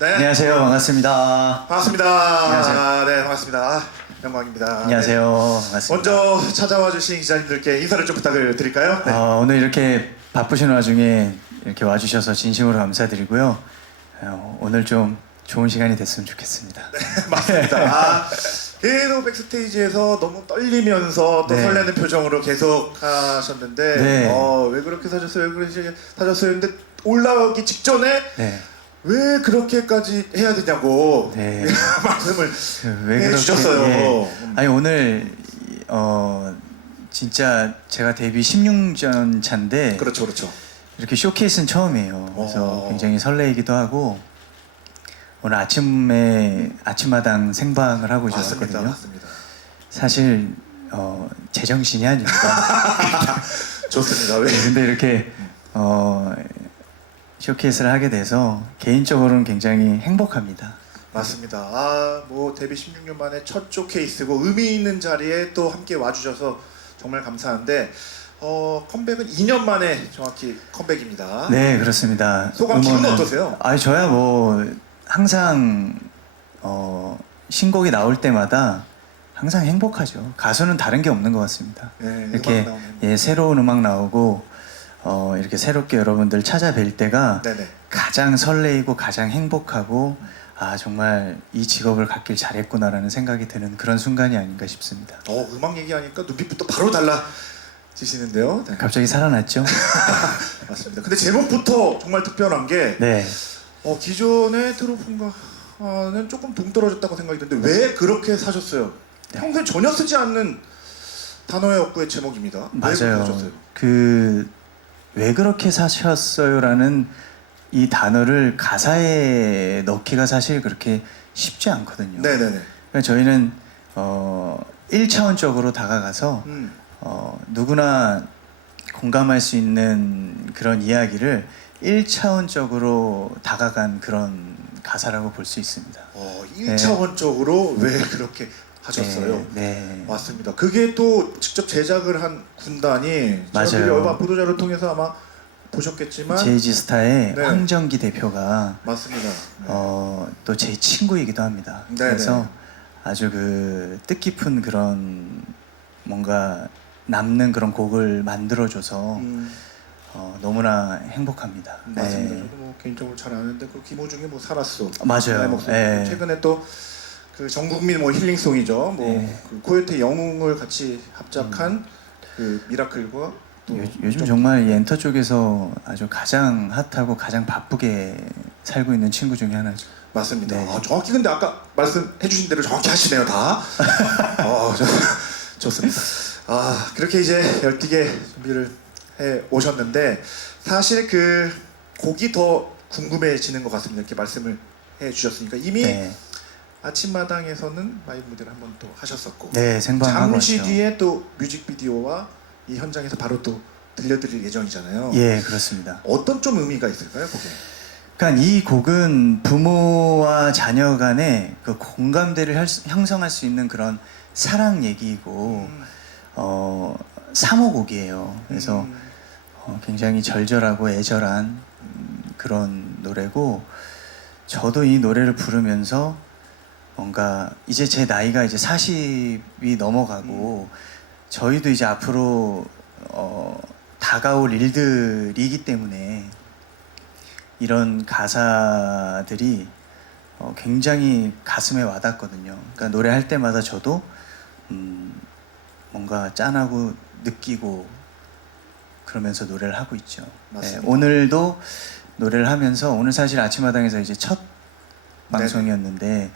네. 안녕하세요. 반갑습니다. 반갑습니다. 안녕하세요. 네, 반갑습니다. 영광입니다. 안녕하세요. 네. 반갑습니다. 먼저 찾아와 주신 기자님들께 인사를 좀 부탁을 드릴까요? 네. 오늘 이렇게 바쁘신 와중에 이렇게 와주셔서 진심으로 감사드리고요. 오늘 좀 좋은 시간이 됐으면 좋겠습니다. 네, 맞습니다. 계속 백스테이지에서 너무 떨리면서 또 네. 설레는 표정으로 계속 하셨는데 네. 왜 그렇게 사셨어요? 왜 그렇게 사셨어요? 근데 올라오기 직전에 네. 왜 그렇게까지 해야 되냐고 네. 말씀을 왜 그렇게 해주셨어요. 예. 아니 오늘 진짜 제가 데뷔 16년 차인데 그렇죠, 그렇죠. 이렇게 쇼케이스는 처음이에요. 그래서 굉장히 설레이기도 하고 오늘 아침에 아침마당 생방을 하고 맞습니다, 있었거든요. 맞습니다. 사실 제정신이 아닙니다. 좋습니다. 왜? 근데 이렇게 쇼케이스를 하게 돼서 개인적으로는 굉장히 행복합니다. 맞습니다. 뭐 데뷔 16년 만에 첫 쇼케이스고 의미 있는 자리에 또 함께 와주셔서 정말 감사한데 컴백은 2년 만에 정확히 컴백입니다. 네, 그렇습니다. 소감 기분은 어떠세요? 저야 뭐 항상 신곡이 나올 때마다 항상 행복하죠. 가수는 다른 게 없는 것 같습니다. 네, 이렇게 음악 나오면. 새로운 음악 나오고 이렇게 새롭게 여러분들 찾아뵐 때가 네네. 가장 설레이고 가장 행복하고 정말 이 직업을 갖길 잘했구나라는 생각이 드는 그런 순간이 아닌가 싶습니다. 음악 얘기하니까 눈빛부터 바로 달라지시는데요. 네. 갑자기 살아났죠? 맞습니다. 근데 제목부터 정말 특별한 게 네. 기존의 트로프인가는 조금 동떨어졌다고 생각이 드는데 왜 그렇게 사셨어요? 네. 평소에 전혀 쓰지 않는 단어의 억구의 제목입니다. 왜 그렇게 맞아요. 사셨어요? 왜 그렇게 사셨어요라는 이 단어를 가사에 넣기가 사실 그렇게 쉽지 않거든요. 네네네. 그러니까 저희는 1차원적으로 다가가서 누구나 공감할 수 있는 그런 이야기를 1차원적으로 다가간 그런 가사라고 볼 수 있습니다. 1차원적으로 왜 그렇게 하셨어요? 네. 맞습니다. 그게 또 직접 제작을 한 군단이 맞아요. 보도자료 통해서 아마 보셨겠지만 제이지 스타의 네. 황정기 대표가 맞습니다. 또 제 친구이기도 합니다. 네, 그래서 네. 아주 그 뜻깊은 그런 뭔가 남는 그런 곡을 만들어줘서 너무나 행복합니다. 맞습니다. 네. 저도 뭐 개인적으로 잘 아는데 그 김호중의 뭐 살았어. 맞아요. 네, 목소리. 네. 최근에 또 그 전국민 뭐 힐링송이죠. 네. 그 코요태 영웅을 같이 합작한 그 미라클과 또 요즘 정말 이 엔터 쪽에서 아주 가장 핫하고 가장 바쁘게 살고 있는 친구 중에 하나죠. 맞습니다. 네. 정확히 근데 아까 말씀해주신 대로 정확히 하시네요 다. 좋습니다. 그렇게 이제 열띠게 준비를 해 오셨는데 사실 그 곡이 더 궁금해지는 것 같습니다. 이렇게 말씀을 해 주셨으니까 이미 네. 아침마당에서는 라이브 무대를 한 번 또 하셨었고 네, 생방하고 잠시 왔죠. 뒤에 또 뮤직비디오와 이 현장에서 바로 또 들려드릴 예정이잖아요. 예, 그렇습니다. 어떤 좀 의미가 있을까요, 거기에? 그러니까 이 곡은 부모와 자녀 간의 그 공감대를 형성할 수 있는 그런 사랑 얘기이고 3호 곡이에요. 그래서 굉장히 절절하고 애절한 그런 노래고 저도 이 노래를 부르면서 뭔가 이제 제 나이가 이제 40이 넘어가고 저희도 이제 앞으로 다가올 일들이기 때문에 이런 가사들이 굉장히 가슴에 와닿거든요. 그러니까 노래할 때마다 저도 뭔가 짠하고 느끼고 그러면서 노래를 하고 있죠. 네, 오늘도 노래를 하면서 오늘 사실 아침마당에서 이제 첫 방송이었는데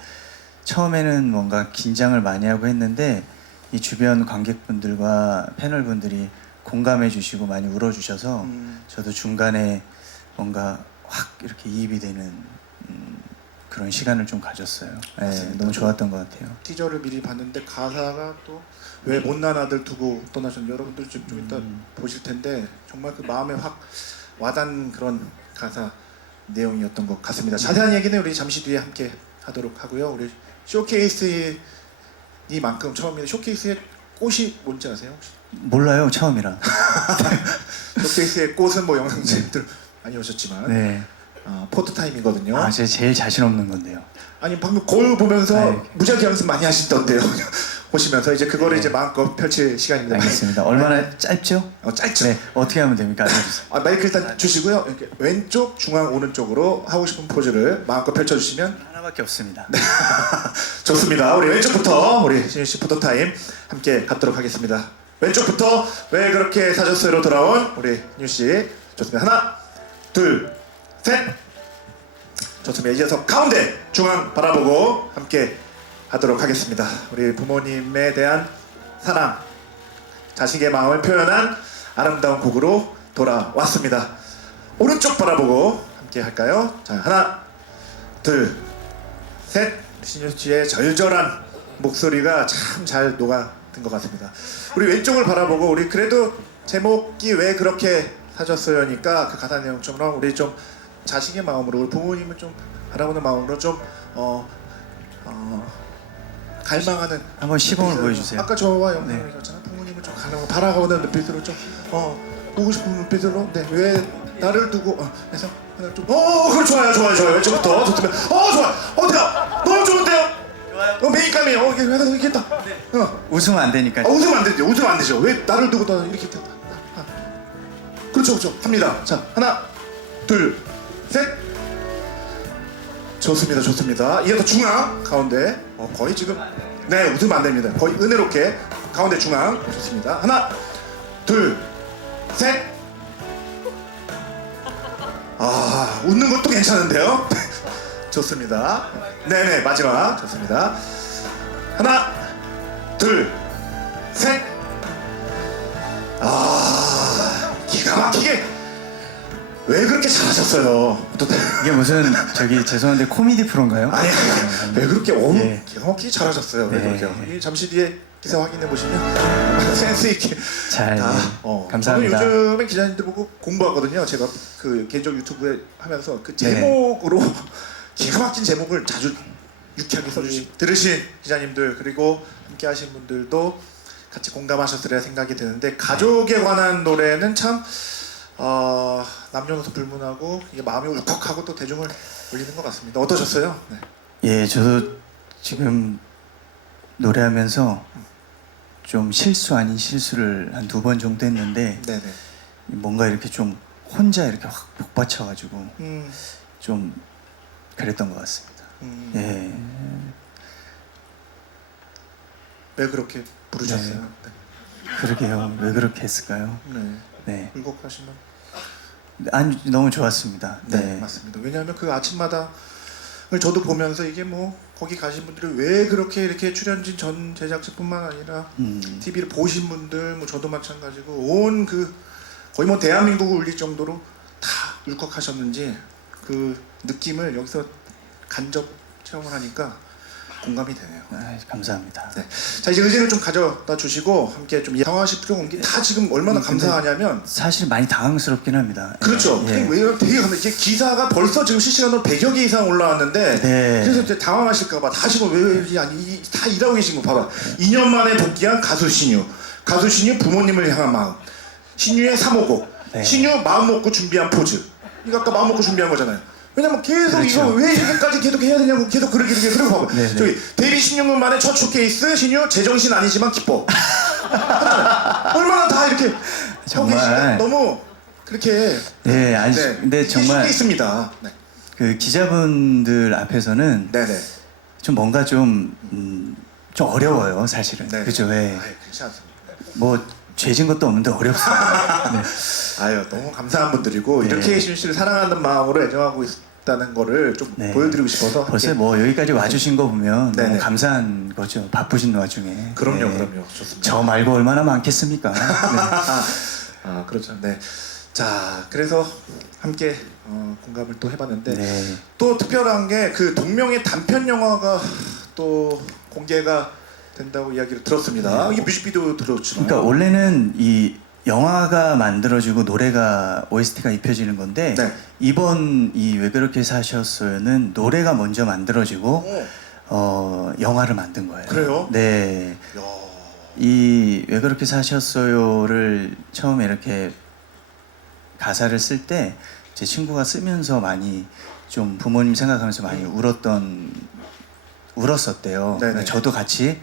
처음에는 뭔가 긴장을 많이 하고 했는데 이 주변 관객분들과 패널분들이 공감해 주시고 많이 울어주셔서 저도 중간에 뭔가 확 이렇게 이입이 되는 그런 시간을 좀 가졌어요. 네, 너무 좋았던 것 같아요. 티저를 미리 봤는데 가사가 또 왜 못난 아들 두고 떠나셨는지 여러분들 좀 이따 보실 텐데 정말 그 마음에 확 와닿는 그런 가사 내용이었던 것 같습니다. 자세한 얘기는 우리 잠시 뒤에 함께 하도록 하고요. 우리 쇼케이스이만큼 처음인데 쇼케이스의 꽃이 뭔지 아세요? 혹시? 몰라요, 처음이라. 쇼케이스의 꽃은 뭐 영상제들 많이 오셨지만 네. 포토 타임이거든요. 아, 제가 제일 자신 없는 건데요. 아니 방금 거울 보면서 아이. 무지하게 연습 많이 하시던데요. 보시면서 이제 그거를 이제 마음껏 펼칠 시간입니다. 알겠습니다. 얼마나 짧죠? 짧죠. 네, 어떻게 하면 됩니까? 알려주세요. 마이크 일단 주시고요. 이렇게 왼쪽, 중앙, 오른쪽으로 하고 싶은 포즈를 마음껏 펼쳐주시면 하나밖에 없습니다. 좋습니다. 우리 왼쪽부터 우리 신유 씨 포토 타임 함께 갖도록 하겠습니다. 왼쪽부터 왜 그렇게 사셨어요로 돌아온 우리 신유 씨 좋습니다. 하나, 둘, 셋. 좋습니다. 이어서 가운데 중앙 바라보고 함께 하도록 하겠습니다. 우리 부모님에 대한 사랑, 자식의 마음을 표현한 아름다운 곡으로 돌아왔습니다. 오른쪽 바라보고 함께 할까요? 자, 하나, 둘, 셋. 신유 씨의 절절한 목소리가 참 잘 녹아든 것 같습니다. 우리 왼쪽을 바라보고 우리 그래도 제목이 왜 그렇게 사셨어요니까 그 가사 내용처럼 우리 좀 자식의 마음으로 우리 부모님을 좀 바라보는 마음으로 좀 갈망하는 한번 시범을 눈빛으로, 보여주세요. 아까 저와 영상을 네. 봤잖아요. 부모님을 좀 갈망하고 바라보는 눈빛으로 좀 보고 싶은 눈빛으로 왜 나를 두고 해서 하나 좀 그럼 좋아요 왼쪽부터 좋습니다. 좋아 어디가 너무 좋은데요. 메인감이에요. 이게 다 웃으면 안 되니까. 웃으면 안 되죠. 왜 나를 두고 또 이렇게 그렇죠 합니다. 자 하나 둘 셋. 좋습니다. 이어서 중앙 가운데 거의 지금 웃으면 안 됩니다. 거의 은혜롭게 가운데 중앙 좋습니다. 하나 둘 셋. 웃는 것도 괜찮은데요. 좋습니다. 네네 마지막 좋습니다. 하나 둘 셋. 기가 막히게 왜 그렇게 잘하셨어요? 이게 무슨 죄송한데 코미디 프로인가요? 아니 왜 그렇게 예. 기가 막히게 잘하셨어요. 왜 네. 그렇게 잠시 뒤에 기사 확인해 보시면 센스 있게 잘 다 감사합니다. 저는 요즘에 기자님들 보고 공부하거든요. 제가 그 개인적 유튜브에 하면서 그 네. 제목으로 기가 막힌 제목을 자주 유쾌하게 들으신 기자님들 그리고 함께 하신 분들도 같이 공감하셨으리라 생각이 드는데 가족에 관한 노래는 참 남녀노소 불문하고 이게 마음이 울컥하고 또 대중을 울리는 것 같습니다. 어떠셨어요? 네. 예, 저도 지금 노래하면서 좀 실수 아닌 실수를 한 2번 정도 했는데 네네. 뭔가 이렇게 좀 혼자 이렇게 확 복받쳐가지고 좀 그랬던 것 같습니다. 예. 왜 그렇게 부르셨어요? 네. 그러게요. 왜 그렇게 했을까요? 네. 네. 울컥하시면 아니 너무 좋았습니다. 네, 맞습니다. 왜냐하면 그 아침마당을 저도 보면서 이게 뭐 거기 가신 분들이 왜 그렇게 이렇게 출연진 전 제작진뿐만 아니라 TV를 보신 분들 뭐 저도 마찬가지고 온 그 거의 뭐 대한민국을 울릴 정도로 다 울컥하셨는지 그 느낌을 여기서 간접 체험을 하니까 공감이 되네요. 감사합니다. 네. 자 이제 의제를 좀 가져다 주시고 함께 좀 당황하실 필요가 없는 게 다 지금 얼마나 감사하냐면 사실 많이 당황스럽긴 합니다. 그렇죠. 예. 왜냐면 되게 이게 기사가 벌써 지금 실시간으로 100여 개 이상 올라왔는데 네. 그래서 이제 당황하실까봐 다시 다 일하고 계신 거 봐봐. 2년 만에 복귀한 가수 신유 부모님을 향한 마음, 신유의 3호곡, 네. 신유 마음 먹고 준비한 포즈. 이거 아까 마음 먹고 준비한 거잖아요. 왜냐면 계속 그렇죠. 이거 왜 이렇게까지 계속 해야 되냐고 계속 그러고 봐봐. 네네. 저기 데뷔 16년 만에 첫 쇼케이스 신유 제정신 아니지만 기뻐. 얼마나 다 이렇게 정말. 계시니까 너무 그렇게 네, 근데 정말 있습니다. 네. 그 기자분들 앞에서는 네네. 좀 뭔가 좀 어려워요, 사실은. 네. 그죠? 왜? 괜찮습니다. 뭐 죄진 것도 없는데 어렵습니다. 네. 너무 감사한 분들이고 네. 이렇게 신유 씨를 사랑하는 마음으로 애정하고 있다는 거를 좀 네. 보여드리고 싶어서 벌써 함께. 뭐 여기까지 와주신 거 보면 네네. 너무 감사한 거죠. 바쁘신 와중에. 그럼요, 네. 그럼요. 좋습니다. 저 말고 얼마나 많겠습니까? 네. 그렇죠. 네. 자, 그래서 함께 공감을 또 해봤는데 네. 또 특별한 게 그 동명의 단편 영화가 또 공개가 된다고 이야기를 들었습니다. 이게 뮤직비디오 들었잖아요. 그러니까 원래는 이 영화가 만들어지고 노래가 OST가 입혀지는 건데 네. 이번 이 왜 그렇게 사셨어요는 노래가 먼저 만들어지고 영화를 만든 거예요. 그래요? 네. 야. 이 왜 그렇게 사셨어요를 처음에 이렇게 가사를 쓸 때 제 친구가 쓰면서 많이 좀 부모님 생각하면서 많이 울었었대요. 네네. 저도 같이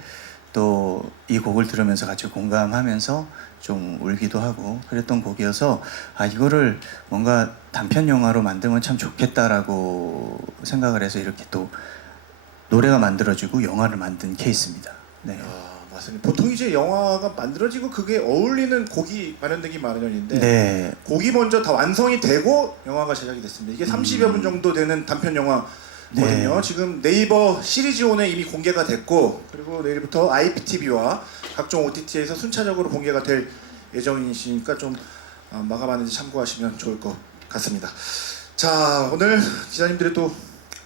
또 이 곡을 들으면서 같이 공감하면서 좀 울기도 하고 그랬던 곡이어서 아 이거를 뭔가 단편 영화로 만들면 참 좋겠다라고 생각을 해서 이렇게 또 노래가 만들어지고 영화를 만든 케이스입니다. 네. 아, 맞습니다. 보통 이제 영화가 만들어지고 그게 어울리는 곡이 마련되기 마련인데 네. 곡이 먼저 다 완성이 되고 영화가 제작이 됐습니다. 이게 30여 분 정도 되는 단편 영화거든요. 네. 지금 네이버 시리즈온에 이미 공개가 됐고 그리고 내일부터 IPTV와 각종 OTT에서 순차적으로 공개가 될 예정이시니까 좀 마감하는지 참고하시면 좋을 것 같습니다. 자, 오늘 기자님들의 또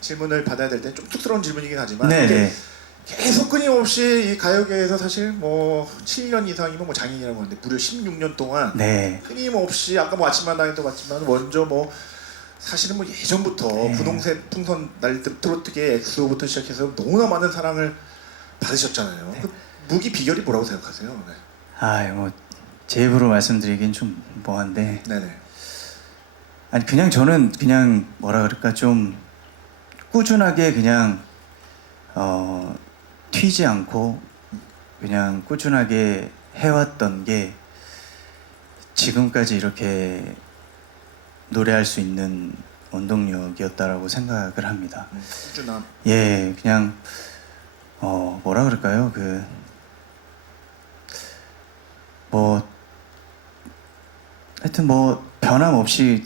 질문을 받아야 될 때 좀 쑥스러운 질문이긴 하지만 네. 이게 네. 계속 끊임없이 이 가요계에서 사실 뭐 7년 이상이면 뭐 장인이라고 하는데 무려 16년 동안 네. 끊임없이 아까 뭐 아침마당에도 봤지만 먼저 뭐 사실은 뭐 예전부터 네. 분홍색 풍선 날들 트로트계 엑소부터 시작해서 너무나 많은 사랑을 받으셨잖아요. 네. 그 무기 비결이 뭐라고 생각하세요? 네. 아, 뭐 제 입으로 말씀드리긴 좀 뭐한데 네네. 아니 그냥 저는 그냥 뭐라 그럴까 좀 꾸준하게 그냥 튀지 않고 그냥 꾸준하게 해왔던 게 지금까지 이렇게 노래할 수 있는 원동력이었다라고 생각을 합니다. 꾸준함. 예, 그냥 뭐라 그럴까요? 뭐 하여튼 뭐 변함없이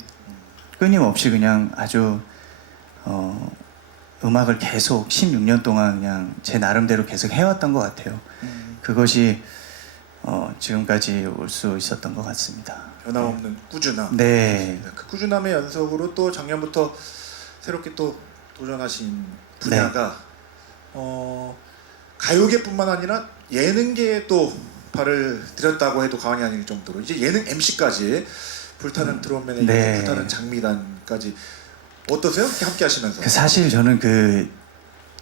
끊임없이 그냥 아주 음악을 계속 16년 동안 그냥 제 나름대로 계속 해왔던 것 같아요. 그것이 지금까지 올 수 있었던 것 같습니다. 변함없는 꾸준함. 네. 그 꾸준함의 연속으로 또 작년부터 새롭게 또 도전하신 분야가 가요계뿐만 아니라 예능계에 또 발을 들였다고 해도 과언이 아닐 정도로 이제 예능 MC까지 불타는 트롯맨의 네. 불타는 장미단까지 어떠세요? 이렇게 함께 하시면서. 사실 저는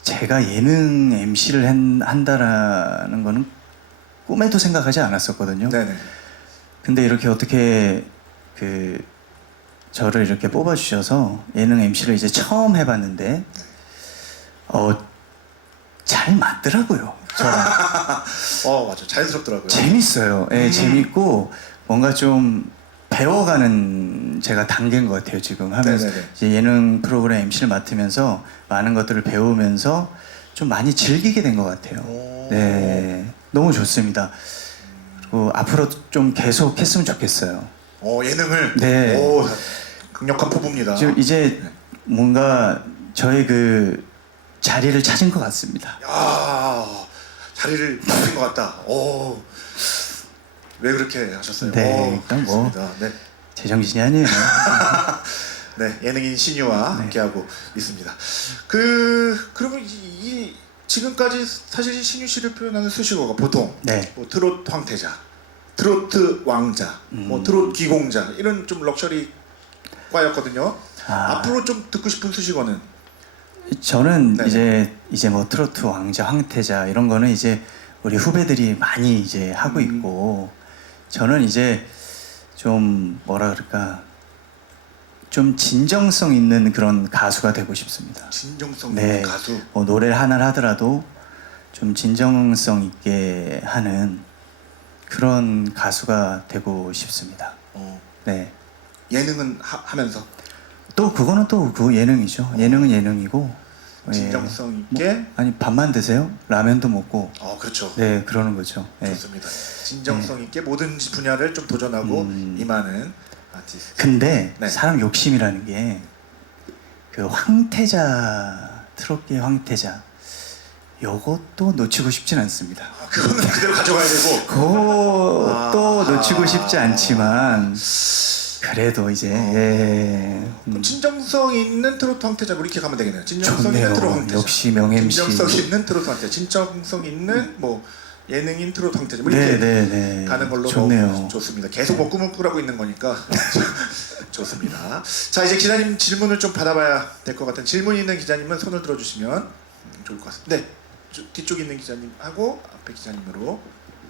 제가 예능 MC를 한다라는 거는 꿈에도 생각하지 않았었거든요. 네네. 근데 이렇게 어떻게 저를 이렇게 뽑아주셔서 예능 MC를 이제 처음 해봤는데 잘 맞더라고요. 저랑 맞아. 자연스럽더라고요. 재밌어요. 예, 재밌고 뭔가 좀 배워가는 제가 단계인 것 같아요. 지금 하면서 네네네. 이제 예능 프로그램 MC를 맡으면서 많은 것들을 배우면서 좀 많이 즐기게 된 것 같아요. 네, 너무 좋습니다. 그리고 앞으로 좀 계속 했으면 좋겠어요. 예능을. 네. 오, 강력한 포부입니다. 지금 이제 뭔가 저의 자리를 찾은 것 같습니다. 야, 자리를 잡힌 것 같다. 왜 그렇게 하셨어요? 네, 그러니까 뭐 좋습니다. 네. 제정신이 아니에요. 네, 예능인 신유와 네. 함께하고 있습니다. 그러면 지금까지 사실 신유 씨를 표현하는 수식어가 보통 네. 뭐 트롯 황태자, 트로트 왕자, 뭐 트롯 기공자 이런 좀 럭셔리과였거든요. 앞으로 좀 듣고 싶은 수식어는 저는 네네. 이제 뭐 트로트 왕자, 황태자 이런 거는 이제 우리 후배들이 많이 이제 하고 있고 저는 이제 좀 뭐라 그럴까 좀 진정성 있는 그런 가수가 되고 싶습니다. 진정성 네. 있는 가수. 뭐 노래를 하나를 하더라도 좀 진정성 있게 하는 그런 가수가 되고 싶습니다. 네. 예능은 하면서 또 그거는 또 그 예능이죠. 예능은 예능이고. 진정성 뭐, 있게. 아니 밥만 드세요? 라면도 먹고. 그렇죠. 네, 그러는 거죠. 네. 좋습니다. 진정성 있게 모든 분야를 좀 도전하고 임하는 아티스트. 근데 네. 사람 욕심이라는 게 황태자 트롯계 황태자 요것도 놓치고 싶진 않습니다. 그거는 그대로 가져가야 되고. 그것도 놓치고 싶지 않지만 그래도 이제 그럼 진정성 있는 트로트 황태자 이렇게 가면 되겠네요. 진정성 좋네요. 있는 트로트 황태자. 역시 명 MC. 진정성 있는 트로트 황태자. 진정성 있는 뭐 예능인 트로트 황태자. 뭐 이렇게 네. 가는 걸로 좋네요. 좋습니다. 계속 먹구먹구라고 있는 거니까 좋습니다. 자, 이제 기자님 질문을 좀 받아봐야 될 것 같은 질문 있는 기자님은 손을 들어주시면 좋을 것 같습니다. 네, 뒤쪽에 있는 기자님하고 앞에 기자님으로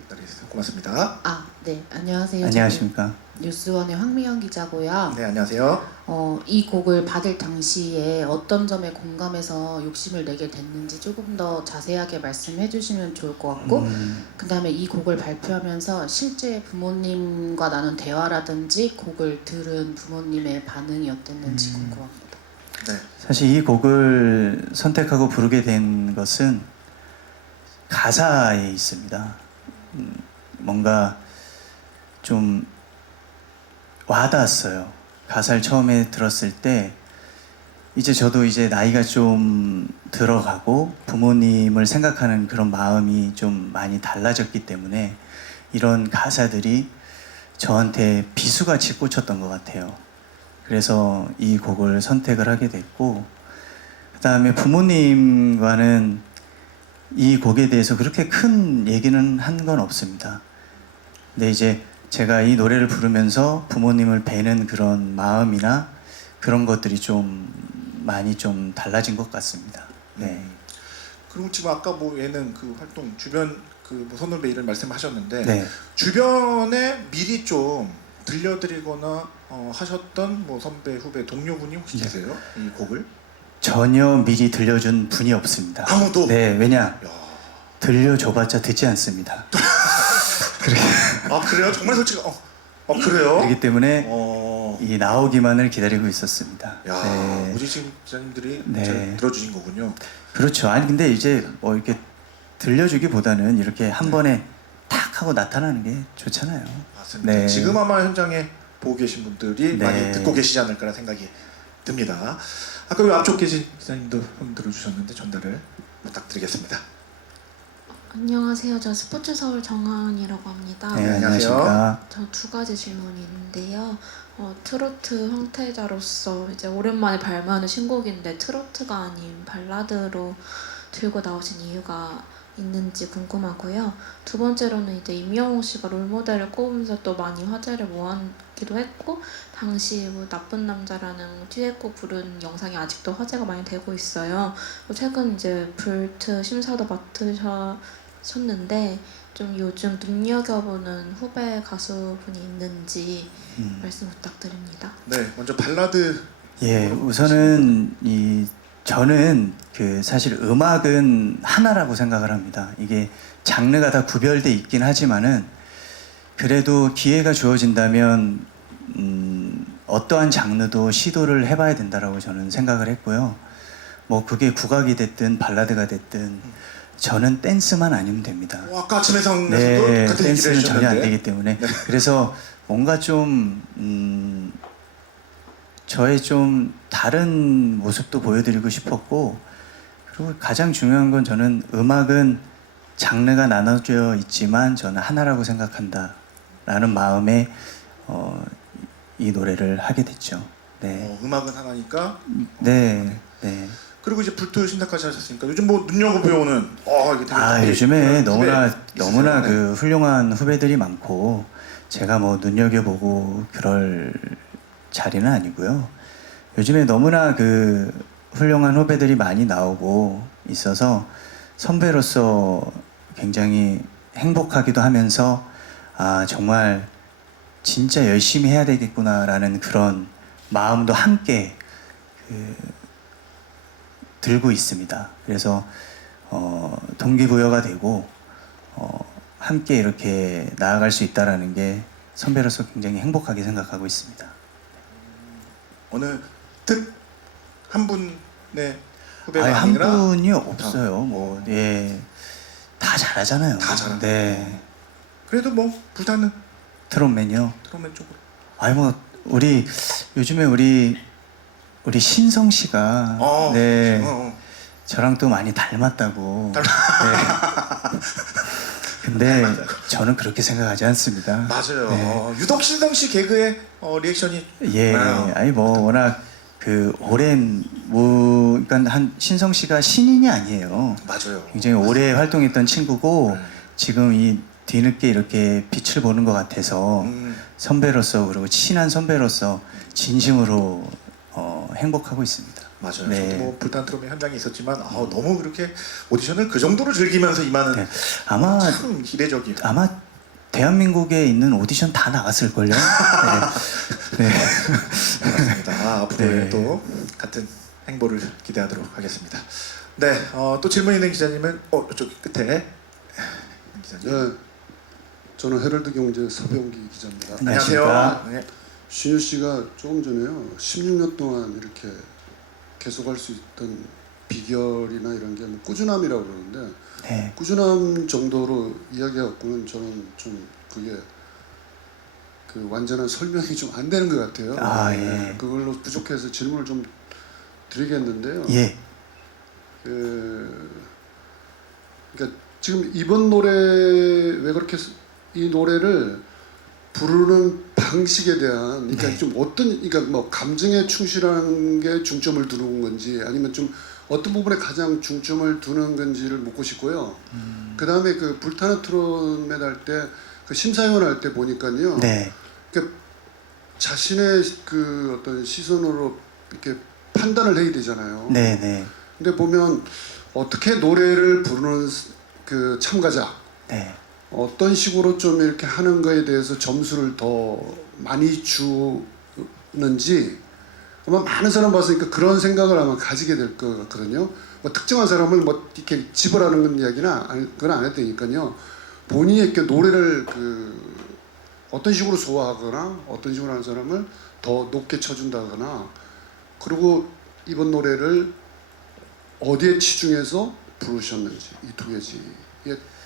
기다리겠습니다. 고맙습니다. 네, 안녕하세요. 안녕하십니까? 뉴스원의 황미영 기자고요. 네, 안녕하세요. 이 곡을 받을 당시에 어떤 점에 공감해서 욕심을 내게 됐는지 조금 더 자세하게 말씀해 주시면 좋을 것 같고, 그 다음에 이 곡을 발표하면서 실제 부모님과 나눈 대화라든지 곡을 들은 부모님의 반응이 어땠는지 궁금합니다. 네. 사실 이 곡을 선택하고 부르게 된 것은 가사에 있습니다. 뭔가 좀 와닿았어요. 가사를 처음에 들었을 때 이제 저도 이제 나이가 좀 들어가고 부모님을 생각하는 그런 마음이 좀 많이 달라졌기 때문에 이런 가사들이 저한테 비수같이 꽂혔던 것 같아요. 그래서 이 곡을 선택을 하게 됐고, 그 다음에 부모님과는 이 곡에 대해서 그렇게 큰 얘기는 한 건 없습니다. 근데 이제 제가 이 노래를 부르면서 부모님을 뵈는 그런 마음이나 그런 것들이 좀 많이 좀 달라진 것 같습니다. 네. 그리고 지금 아까 뭐 얘는 그 활동 주변 그뭐 선후배 일을 말씀하셨는데 네. 주변에 미리 좀 들려드리거나 하셨던 뭐 선배 후배 동료분이 혹시 계세요? 이 곡을? 전혀 미리 들려준 분이 없습니다. 아무도? 네, 왜냐? 야. 들려줘봤자 듣지 않습니다. 아 그래요? 정말 솔직히 그래요? 그렇기 때문에 어. 이 나오기만을 기다리고 있었습니다. 야, 네. 오지신 기자님들이 네. 잘 들어주신 거군요. 그렇죠. 아니 근데 이제 뭐 이렇게 들려주기보다는 이렇게 한 네. 번에 탁 하고 나타나는 게 좋잖아요. 맞습니다. 네. 지금 아마 현장에 보고 계신 분들이 네. 많이 듣고 계시지 않을까라는 생각이 듭니다. 아까 그 앞쪽 계신 기자님도 손 들어주셨는데 전달을 부탁드리겠습니다. 안녕하세요. 저 스포츠 서울 정하은이라고 합니다. 네, 안녕하세요. 안녕하십니까. 저 두 가지 질문이 있는데요. 트로트 황태자로서 이제 오랜만에 발매하는 신곡인데 트로트가 아닌 발라드로 들고 나오신 이유가 있는지 궁금하고요. 두 번째로는 이제 임영웅 씨가 롤모델을 꼽으면서 또 많이 화제를 모았기도 했고, 당시 뭐 나쁜 남자라는 듀엣곡 부른 영상이 아직도 화제가 많이 되고 있어요. 최근 이제 불트 심사도 맡으셨는데 좀 요즘 눈여겨보는 후배 가수분이 있는지 말씀 부탁드립니다. 네, 먼저 발라드. 예, 우선은 저는 그 사실 음악은 하나라고 생각을 합니다. 이게 장르가 다 구별돼 있긴 하지만은 그래도 기회가 주어진다면 어떠한 장르도 시도를 해봐야 된다라고 저는 생각을 했고요. 뭐 그게 국악이 됐든 발라드가 됐든 저는 댄스만 아니면 됩니다. 아까 아침에 성에서도 네, 같은 얘기를 댄스는 전혀 안 해주셨는데. 되기 때문에 그래서 뭔가 좀 저의 좀 다른 모습도 보여드리고 싶었고, 그리고 가장 중요한 건 저는 음악은 장르가 나눠져 있지만 저는 하나라고 생각한다라는 마음에 이 노래를 하게 됐죠. 네, 음악은 하나니까. 네, 네. 그리고 이제 불토 신사까지 하셨으니까 요즘 뭐 눈여겨보는 이게 되게 요즘에 너무나 있으세요? 네. 그 훌륭한 후배들이 많고 제가 뭐 눈여겨보고 그럴 자리는 아니고요. 요즘에 너무나 그 훌륭한 후배들이 많이 나오고 있어서 선배로서 굉장히 행복하기도 하면서 정말 진짜 열심히 해야 되겠구나라는 그런 마음도 함께 들고 있습니다. 그래서 동기부여가 되고 함께 이렇게 나아갈 수 있다라는 게 선배로서 굉장히 행복하게 생각하고 있습니다. 어느 한 분의 후배가 한 아니라 분이 없어요. 뭐 다 잘하잖아요. 다 잘하는 네. 그래도 뭐 불타는 트롯맨이요. 트롯맨 쪽으로. 뭐 요즘에 우리 신성 씨가 네. 저랑 또 많이 닮았다고. 네. 근데 저는 그렇게 생각하지 않습니다. 맞아요. 네. 유독 신성 씨 개그의 리액션이 많아요. 뭐 워낙 그 오랜 그러니까 한 신성 씨가 신인이 아니에요. 맞아요. 굉장히 오래 활동했던 친구고 지금 이 뒤늦게 이렇게 빛을 보는 것 같아서 선배로서 그리고 친한 선배로서 진심으로 행복하고 있습니다. 맞아요. 네. 저도 뭐 불탄 트롯맨 현장에 있었지만 너무 그렇게 오디션을 그 정도로 즐기면서 임하는 네. 아마 참 기대적이에요. 아마 대한민국에 있는 오디션 다 나갔을걸요. 네. 반갑습니다. 앞으로 네. 또 같은 행보를 기대하도록 하겠습니다. 네, 또 질문 있는 기자님은 저기 끝에 기자님. 네, 저는 헤럴드 경제 서병기 기자입니다. 안녕하십니까. 네. 신유 씨가 조금 전에요 16년 동안 이렇게 계속할 수 있던 비결이나 이런 게뭐 꾸준함이라고 그러는데 네. 꾸준함 정도로 이야기해갖고는 저는 좀 그게 그 완전한 설명이 좀 안 되는 것 같아요. 아, 네, 예. 그걸로 부족해서 질문을 좀 드리겠는데요. 예. 그러니까 지금 이번 노래 왜 그렇게 이 노래를 부르는 방식에 대한 그러니까 네. 좀 어떤 그러니까 뭐 감정에 충실한 게 중점을 두는 건지 아니면 좀 어떤 부분에 가장 중점을 두는 건지를 묻고 싶고요. 그다음에 그 불타는 트롯맨 할 때 그 심사위원 할 때 보니까요. 네. 그러니까 자신의 그 어떤 시선으로 이렇게 판단을 해야 되잖아요. 네. 네. 근데 보면 어떻게 노래를 부르는 그 참가자 네. 어떤 식으로 좀 이렇게 하는 거에 대해서 점수를 더 많이 주는지 아마 많은 사람 봤으니까 그런 생각을 아마 가지게 될 것 같거든요. 뭐 특정한 사람을 뭐 이렇게 집어라는 이야기나 그건 안 해도 되니까요. 본인이 이렇게 노래를 그 어떤 식으로 좋아하거나 어떤 식으로 하는 사람을 더 높게 쳐준다거나 그리고 이번 노래를 어디에 치중해서 부르셨는지 이 두 가지에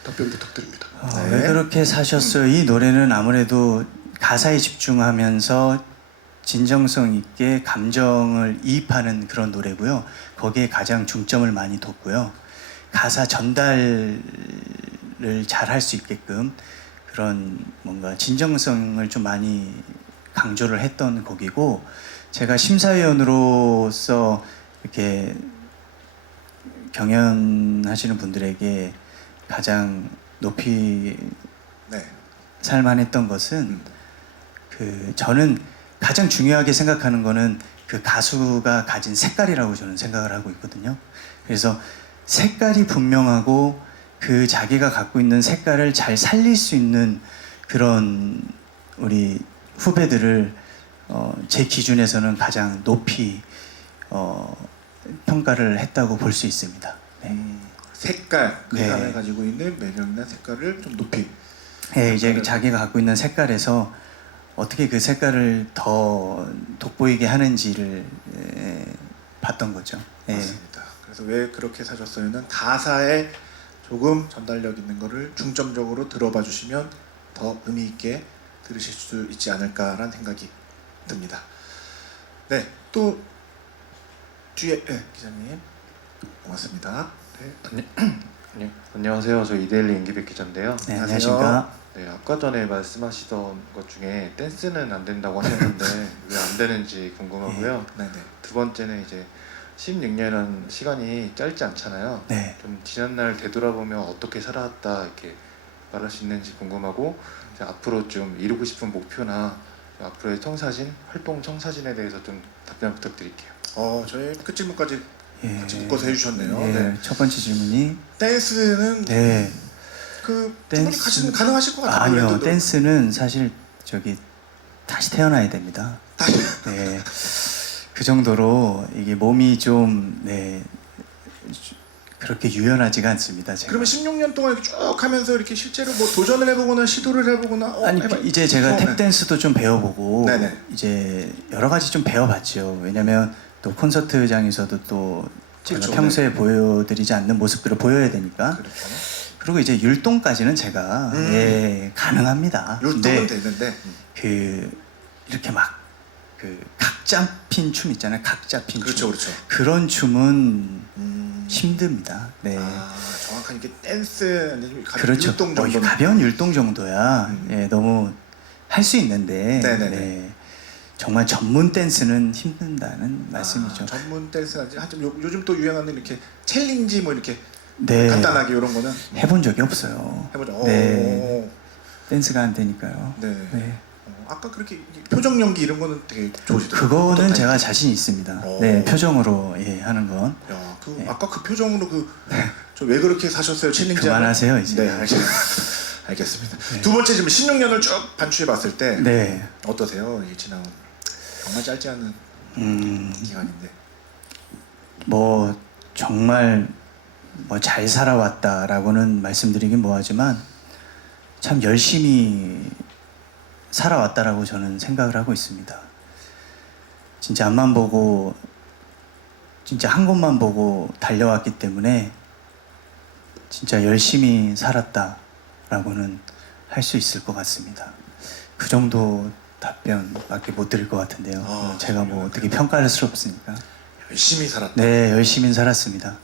답변 부탁드립니다. 네. 왜 그렇게 사셨어요? 이 노래는 아무래도 가사에 집중하면서 진정성 있게 감정을 이입하는 그런 노래고요. 거기에 가장 중점을 많이 뒀고요. 가사 전달을 잘 할 수 있게끔 그런 뭔가 진정성을 좀 많이 강조를 했던 곡이고 제가 심사위원으로서 이렇게 경연하시는 분들에게 가장 높이 네. 살만했던 것은 그 저는 가장 중요하게 생각하는 거는 그 가수가 가진 색깔이라고 저는 생각을 하고 있거든요. 그래서 색깔이 분명하고 그 자기가 갖고 있는 색깔을 잘 살릴 수 있는 그런 우리 후배들을 제 기준에서는 가장 높이 평가를 했다고 볼 수 있습니다. 네. 색깔 그 네. 사람이 가지고 있는 매력이나 색깔을 좀 높이. 네, 이제 자기가 갖고 있는 색깔에서 어떻게 그 색깔을 더 돋보이게 하는지를 봤던 거죠. 네. 맞습니다. 그래서 왜 그렇게 사셨어요는 가사에 조금 전달력 있는 거를 중점적으로 들어봐 주시면 더 의미 있게 들으실 수 있지 않을까라는 생각이 듭니다. 네, 또 뒤에 기자님 고맙습니다. 네. 안녕하세요. 저 이데일리 임기백 기자인데요. 네, 안녕하세요. 안녕하십니까. 네, 아까 전에 말씀하시던 것 중에 댄스는 안 된다고 하셨는데 왜 안 되는지 궁금하고요. 네네. 두 번째는 이제 16년이라는 시간이 짧지 않잖아요. 네. 좀 지난 날 되돌아보면 어떻게 살아왔다 이렇게 말할 수 있는지 궁금하고 이제 앞으로 좀 이루고 싶은 목표나 앞으로의 청사진, 활동 청사진에 대해서 좀 답변 부탁드릴게요. 저희 끝질문까지 예. 같이 묶어서 해주셨네요. 예, 네. 첫 번째 질문이 댄스는 네. 그 충분히 댄스- 가능하실 것 같아요. 아니요. 그래도. 댄스는 사실 저기 다시 태어나야 됩니다. 네. 그 정도로 이게 몸이 좀 네. 그렇게 유연하지가 않습니다. 제가. 그러면 16년 동안 이렇게 쭉 하면서 이렇게 실제로 뭐 도전을 해보거나 시도를 해보거나 아니 이제 제가 네. 탭댄스도 좀 배워보고 네네. 이제 여러 가지 좀 배워봤죠. 왜냐면 또 콘서트장에서도 또 제가 그렇죠. 평소에 보여드리지 않는 모습들을 보여야 되니까. 그렇죠. 그리고 이제 율동까지는 제가 예, 가능합니다. 요즘은 근데 되는데 그 이렇게 막 그 각 잡힌 춤 있잖아요. 각 잡힌 그렇죠, 춤. 그렇죠. 그런 춤은 힘듭니다. 네. 정확한 이게 댄스 아니면 가벼운 그렇죠. 율동 정도. 가벼운 율동 정도야 예, 너무 할 수 있는데 네네네. 네, 정말 전문 댄스는 힘든다는 말씀이죠. 전문 댄스 한좀 요즘 또 유행하는 이렇게 챌린지 뭐 이렇게 네. 간단하게 이런 거는 해본 적이 없어요. 해보죠. 네. 댄스가 안 되니까요. 네. 네. 아까 그렇게 표정 연기 이런 거는 되게 좋으시더라고요. 그거는 어떤 제가 타입? 자신 있습니다. 오. 네, 표정으로 예, 하는 건. 야, 그 네. 아까 그 표정으로 그 저 왜 그렇게 사셨어요 챌린지? 그만하세요, 이제. 네, 알겠습니다. 알겠습니다. 두 번째 질문, 16년을 쭉 반추해 봤을 때 네. 어떠세요? 이 지난 정말 짧지 않은 기간인데. 뭐 정말 뭐 잘 살아왔다라고는 말씀드리긴 뭐하지만 참 열심히 살아왔다라고 저는 생각을 하고 있습니다. 진짜 앞만 보고 진짜 한 곳만 보고 달려왔기 때문에 진짜 열심히 살았다라고는 할 수 있을 것 같습니다. 그 정도 답변밖에 못 드릴 것 같은데요. 아, 제가 뭐 어떻게 평가할 수 없으니까. 열심히 살았다. 네, 열심히 살았습니다.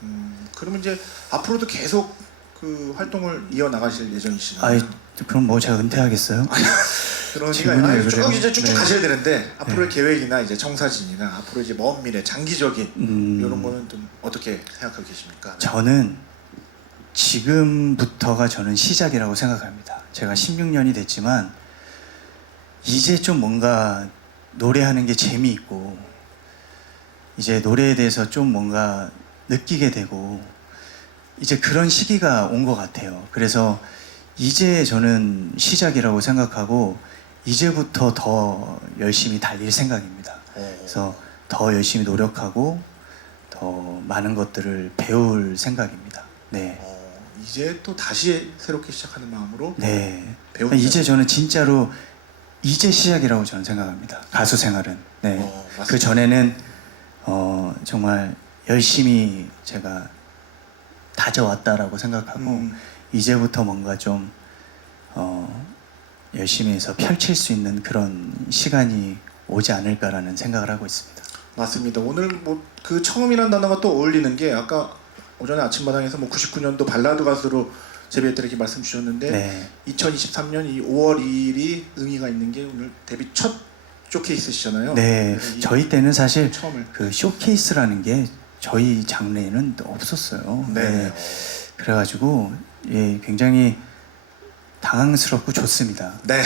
그러면 이제 앞으로도 계속 그 활동을 이어 나가실 예정이시나요? 아이, 그럼 뭐 제가 은퇴하겠어요? 질문이 그러니까 왜 아니, 쭉 그래요? 이제 쭉쭉 네. 가셔야 되는데 앞으로의 계획이나 이제 청사진이나 앞으로 이제 먼 미래 장기적인 이런 거는 좀 어떻게 생각하고 계십니까? 저는 지금부터가 저는 시작이라고 생각합니다. 제가 16년이 됐지만 이제 좀 뭔가 노래하는 게 재미있고 이제 노래에 대해서 좀 뭔가 느끼게 되고 이제 그런 시기가 온 것 같아요. 그래서 이제 저는 시작이라고 생각하고 이제부터 더 열심히 달릴 생각입니다. 그래서 더 열심히 노력하고 더 많은 것들을 배울 생각입니다. 네. 이제 또 다시 새롭게 시작하는 마음으로 네. 배우는 이제 저는 진짜로 이제 시작이라고 저는 생각합니다. 가수 생활은. 네. 맞습니다. 그 전에는 정말 열심히 제가 다져왔다라고 생각하고 이제부터 뭔가 좀 열심히 해서 펼칠 수 있는 그런 시간이 오지 않을까라는 생각을 하고 있습니다. 맞습니다. 오늘 뭐 그 처음이라는 단어가 또 어울리는 게 아까 오전에 아침마당에서 뭐 99년도 발라드 가수로 데뷔했다 이렇게 말씀 주셨는데 네. 2023년 이 5월 2일이 의미가 있는 게 오늘 데뷔 첫 쇼케이스시잖아요. 네. 이 저희 때는 사실 처음을 그 쇼케이스라는 게 저희 장르에는 없었어요. 네. 그래가지고 예, 굉장히 당황스럽고 좋습니다. 네.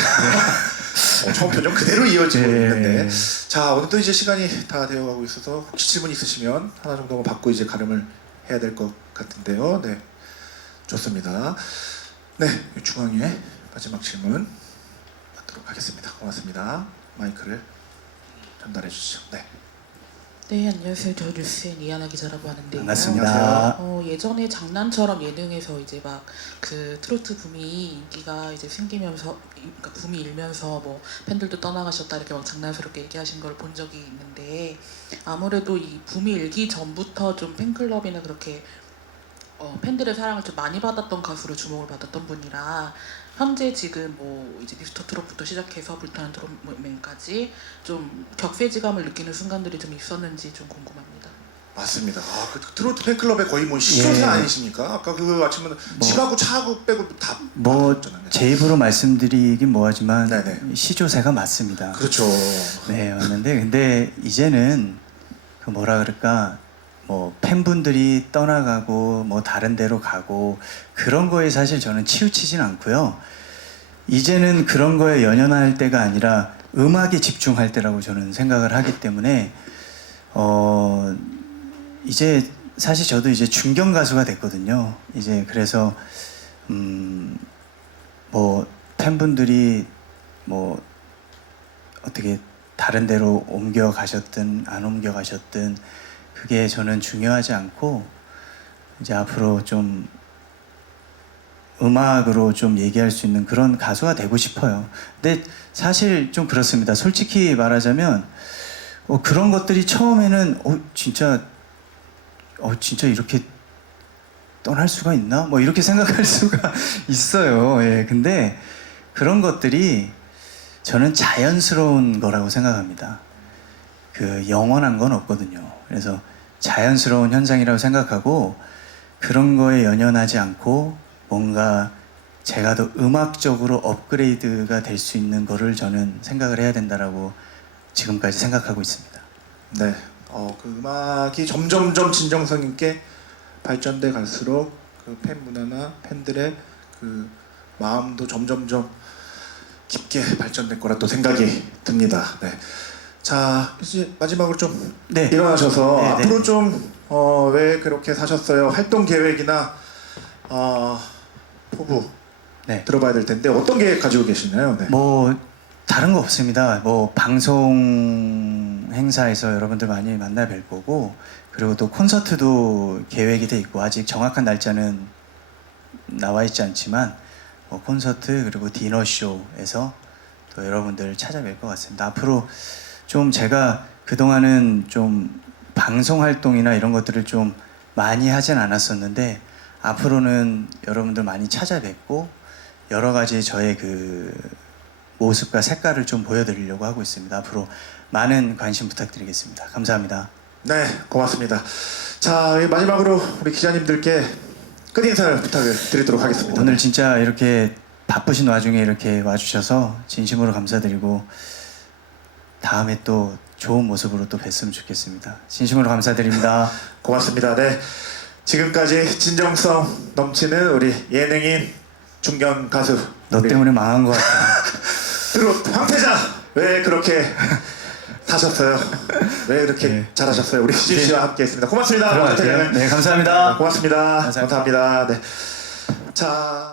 처음 표정 그대로 이어지고 네. 있는데 자 오늘 또 이제 시간이 다 되어가고 있어서 혹시 질문 있으시면 하나 정도만 받고 이제 가름을 해야 될 것 같은데요. 네, 좋습니다. 네, 중앙에 마지막 질문 받도록 하겠습니다. 고맙습니다. 마이크를 전달해 주시죠. 네. 네, 안녕하세요. 저 뉴스엔 이하나 기자라고 하는데요. 반갑습니다. 예전에 장난처럼 예능에서 이제 막 그 트로트 붐이 인기가 이제 생기면서, 그러니까 붐이 일면서 뭐 팬들도 떠나가셨다 이렇게 막 장난스럽게 얘기하신 걸 본 적이 있는데 아무래도 이 붐이 일기 전부터 좀 팬클럽이나 그렇게 팬들의 사랑을 좀 많이 받았던 가수로 주목을 받았던 분이라 현재 지금 뭐 이제 미스터 트롯부터 시작해서 불타는 트롯맨까지 좀 격세지감을 느끼는 순간들이 좀 있었는지 좀 궁금합니다. 맞습니다. 그 트로트 팬클럽의 거의 뭐 시조새 예. 아니십니까? 아까 그 아침은 집하고 차하고 빼고 다 뭐 받았잖아요. 제 입으로 말씀드리긴 뭐하지만 네네. 시조새가 맞습니다. 그렇죠. 네, 맞는데 근데 이제는 그 뭐라 그럴까 뭐 팬분들이 떠나가고 뭐 다른 데로 가고 그런 거에 사실 저는 치우치진 않고요. 이제는 그런 거에 연연할 때가 아니라 음악에 집중할 때라고 저는 생각을 하기 때문에 이제 사실 저도 이제 중견 가수가 됐거든요. 이제 그래서 뭐 팬분들이 뭐 어떻게 다른 데로 옮겨 가셨든 안 옮겨 가셨든 그게 저는 중요하지 않고 이제 앞으로 좀 음악으로 좀 얘기할 수 있는 그런 가수가 되고 싶어요. 근데 사실 좀 그렇습니다. 솔직히 말하자면 그런 것들이 처음에는 진짜 이렇게 떠날 수가 있나? 뭐 이렇게 생각할 수가 있어요. 예, 근데 그런 것들이 저는 자연스러운 거라고 생각합니다. 그 영원한 건 없거든요. 그래서 자연스러운 현상이라고 생각하고 그런 거에 연연하지 않고 뭔가 제가 더 음악적으로 업그레이드가 될 수 있는 거를 저는 생각을 해야 된다라고 지금까지 생각하고 있습니다. 네, 그 음악이 점점점 진정성 있게 발전돼 갈수록 그 팬 문화나 팬들의 그 마음도 점점점 깊게 발전될 거라 또 생각이 듭니다. 네. 자, 이제 마지막으로 좀 네. 일어나셔서 네, 네. 앞으로 좀 왜 그렇게 사셨어요? 활동 계획이나 포부 네. 들어봐야 될 텐데 어떤 게 가지고 계시나요? 네. 뭐 다른 거 없습니다. 뭐 방송 행사에서 여러분들 많이 만나 뵐 거고, 그리고 또 콘서트도 계획이 돼 있고 아직 정확한 날짜는 나와 있지 않지만 뭐 콘서트 그리고 디너쇼에서 또 여러분들 찾아뵐 것 같습니다. 앞으로 좀 제가 그동안은 좀 방송 활동이나 이런 것들을 좀 많이 하진 않았었는데 앞으로는 여러분들 많이 찾아뵙고 여러 가지 저의 그 모습과 색깔을 좀 보여드리려고 하고 있습니다. 앞으로 많은 관심 부탁드리겠습니다. 감사합니다. 네, 고맙습니다. 자, 마지막으로 우리 기자님들께 끝 인사를 부탁을 드리도록 하겠습니다. 오늘 진짜 이렇게 바쁘신 와중에 이렇게 와주셔서 진심으로 감사드리고 다음에 또 좋은 모습으로 또 뵀으면 좋겠습니다. 진심으로 감사드립니다. 고맙습니다. 네, 지금까지 진정성 넘치는 우리 예능인 중견 가수 너 때문에 망한 것 같아. 트롯 황태자 왜 그렇게 타셨어요? 왜 이렇게 네. 잘하셨어요? 우리 시준 씨와 함께했습니다. 고맙습니다. 들어갈게요. 네, 감사합니다. 고맙습니다. 감사합니다. 감사합니다. 네, 자.